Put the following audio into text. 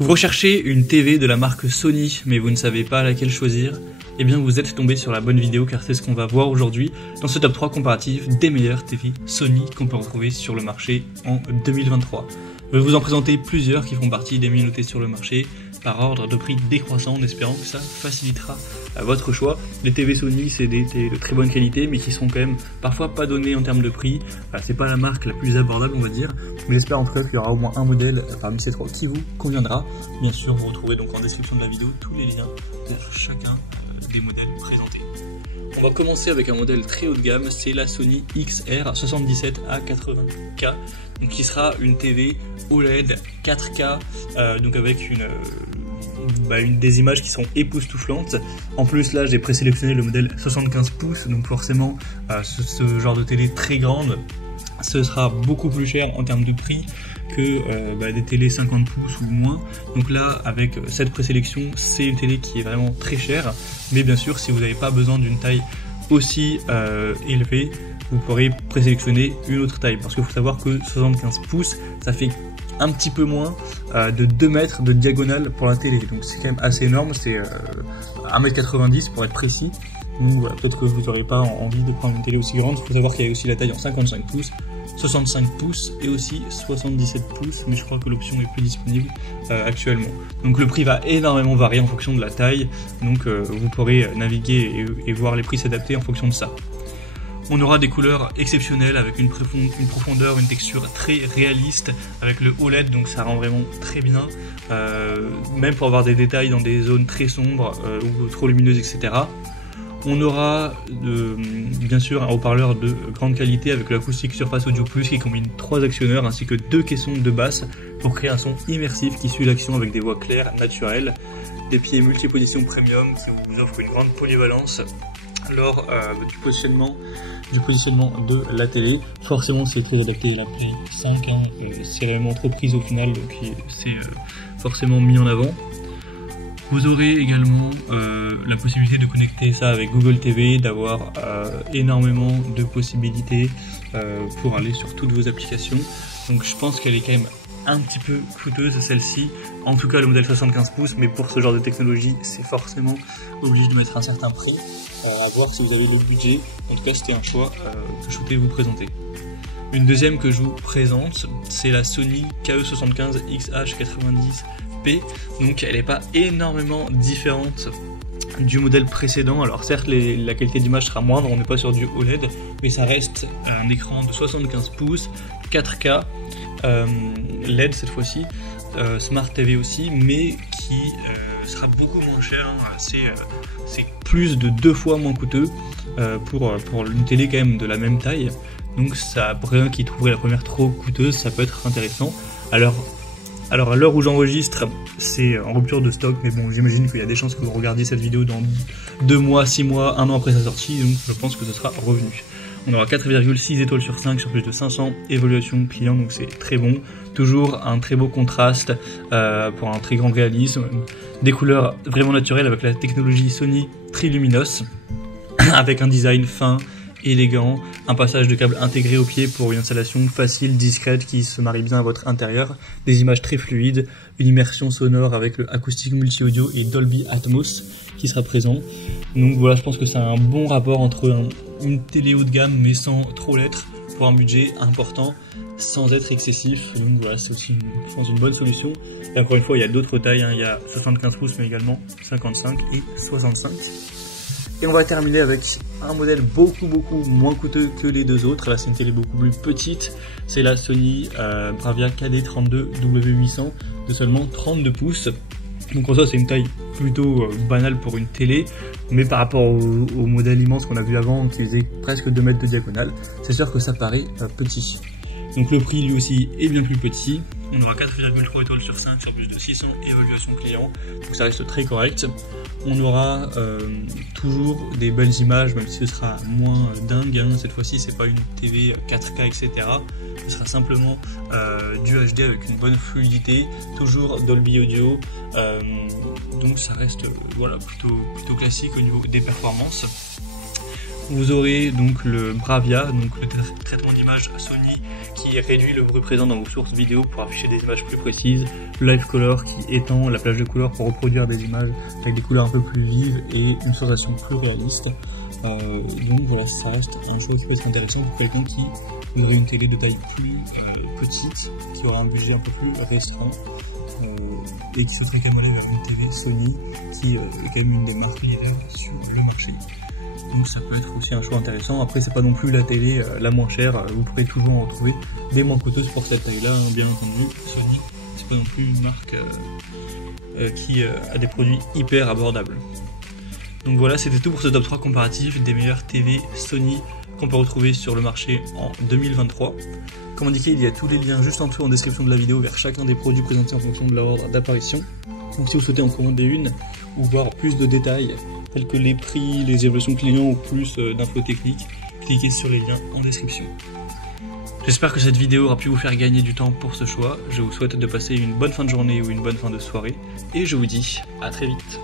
Vous recherchez une TV de la marque Sony, mais vous ne savez pas laquelle choisir? Eh bien vous êtes tombé sur la bonne vidéo car c'est ce qu'on va voir aujourd'hui dans ce top 3 comparatif des meilleures TV Sony qu'on peut retrouver sur le marché en 2023. Je vais vous en présenter plusieurs qui font partie des mieux notés sur le marché par ordre de prix décroissant en espérant que ça facilitera votre choix. Les TV Sony c'est des TV de très bonne qualité mais qui sont quand même parfois pas donnés en termes de prix. C'est pas la marque la plus abordable on va dire, mais j'espère en tout cas qu'il y aura au moins un modèle parmi ces trois qui vous conviendra. Bien sûr vous retrouvez donc en description de la vidéo tous les liens pour chacun des modèles présentés. On va commencer avec un modèle très haut de gamme, c'est la Sony XR77A80K, donc qui sera une TV OLED 4K, donc avec des images qui sont époustouflantes. En plus là j'ai présélectionné le modèle 75 pouces, donc forcément ce genre de télé très grande, ce sera beaucoup plus cher en termes de prix que des télés 50 pouces ou moins. Donc là avec cette présélection c'est une télé qui est vraiment très chère, mais bien sûr si vous n'avez pas besoin d'une taille aussi élevée vous pourrez présélectionner une autre taille, parce qu'il faut savoir que 75 pouces ça fait un petit peu moins de 2 mètres de diagonale pour la télé, donc c'est quand même assez énorme, c'est 1m90 pour être précis. Donc voilà, peut-être que vous n'aurez pas envie de prendre une télé aussi grande. Il faut savoir qu'il y a aussi la taille en 55 pouces, 65 pouces et aussi 77 pouces, mais je crois que l'option est plus disponible actuellement. Donc le prix va énormément varier en fonction de la taille, donc vous pourrez naviguer et voir les prix s'adapter en fonction de ça. On aura des couleurs exceptionnelles avec une profondeur, une texture très réaliste avec le OLED, donc ça rend vraiment très bien, même pour avoir des détails dans des zones très sombres ou trop lumineuses, etc. On aura bien sûr un haut-parleur de grande qualité avec l'acoustique Surface Audio Plus qui combine 3 actionneurs ainsi que 2 caissons de basse pour créer un son immersif qui suit l'action avec des voix claires, naturelles, des pieds multiposition premium qui vous offrent une grande polyvalence lors du positionnement de la télé. Forcément c'est très adapté à la Play 5, c'est vraiment entreprise au final, donc c'est forcément mis en avant. Vous aurez également la possibilité de connecter ça avec Google TV, d'avoir énormément de possibilités pour aller sur toutes vos applications. Donc je pense qu'elle est quand même un petit peu coûteuse celle-ci, en tout cas le modèle 75 pouces, mais pour ce genre de technologie c'est forcément obligé de mettre un certain prix, à voir si vous avez le budget. En tout cas c'était un choix que je voulais vous présenter. Une deuxième que je vous présente, c'est la Sony KE75XH90P, donc elle n'est pas énormément différente du modèle précédent. Alors certes la qualité d'image sera moindre, on n'est pas sur du OLED, mais ça reste un écran de 75 pouces, 4K, LED cette fois-ci, Smart TV aussi, mais qui sera beaucoup moins cher, c'est plus de 2 fois moins coûteux pour une télé quand même de la même taille. Donc ça, pour quelqu'un qui trouverait la première trop coûteuse, ça peut être intéressant. Alors à l'heure où j'enregistre, c'est en rupture de stock, mais bon, j'imagine qu'il y a des chances que vous regardiez cette vidéo dans 2 mois, 6 mois, 1 an après sa sortie, donc je pense que ce sera revenu. On aura 4,6 étoiles sur 5 sur plus de 500 évaluations clients, donc c'est très bon. Toujours un très beau contraste pour un très grand réalisme. Des couleurs vraiment naturelles avec la technologie Sony Triluminos, avec un design fin, élégant, un passage de câble intégré au pied pour une installation facile, discrète qui se marie bien à votre intérieur, des images très fluides, une immersion sonore avec le acoustique multi-audio et Dolby Atmos qui sera présent. Donc voilà, je pense que c'est un bon rapport entre une télé haut de gamme mais sans trop l'être, pour un budget important sans être excessif. Donc voilà, c'est aussi je pense une bonne solution. Et encore une fois il y a d'autres tailles, il y a 75 pouces mais également 55 et 65. Et on va terminer avec un modèle beaucoup moins coûteux que les deux autres. Là c'est une télé beaucoup plus petite, c'est la Sony Bravia KD32W800 de seulement 32 pouces. Donc en soi c'est une taille plutôt banale pour une télé, mais par rapport au modèle immense qu'on a vu avant qui faisait presque 2 mètres de diagonale, c'est sûr que ça paraît petit. Donc le prix lui aussi est bien plus petit, on aura 4,3 étoiles sur 5 sur plus de 600 évaluations clients, donc ça reste très correct. On aura toujours des belles images, même si ce sera moins dingue, cette fois-ci c'est pas une TV 4K etc, ce sera simplement du HD avec une bonne fluidité, toujours Dolby Audio, donc ça reste voilà, plutôt classique au niveau des performances. Vous aurez donc le Bravia, donc le traitement d'image Sony qui réduit le bruit présent dans vos sources vidéo pour afficher des images plus précises, le Live Color qui étend la plage de couleurs pour reproduire des images avec des couleurs un peu plus vives et une sensation plus réaliste. Donc voilà, ça reste une chose qui peut être intéressante pour quelqu'un qui voudrait une télé de taille plus petite, qui aura un budget un peu plus restreint et qui se ferait quand même aller vers une TV Sony qui est quand même une des marques leaders sur le marché. Donc ça peut être aussi un choix intéressant. Après c'est pas non plus la télé la moins chère, vous pourrez toujours en retrouver des moins coûteuses pour cette taille là, hein, bien entendu. Sony c'est pas non plus une marque qui a des produits hyper abordables. Donc voilà, c'était tout pour ce top 3 comparatif des meilleures TV Sony qu'on peut retrouver sur le marché en 2023. Comme indiqué, il y a tous les liens juste en dessous en description de la vidéo vers chacun des produits présentés en fonction de leur ordre d'apparition. Donc si vous souhaitez en commander une ou voir plus de détails tels que les prix, les évaluations clients ou plus d'infos techniques, cliquez sur les liens en description. J'espère que cette vidéo aura pu vous faire gagner du temps pour ce choix. Je vous souhaite de passer une bonne fin de journée ou une bonne fin de soirée et je vous dis à très vite.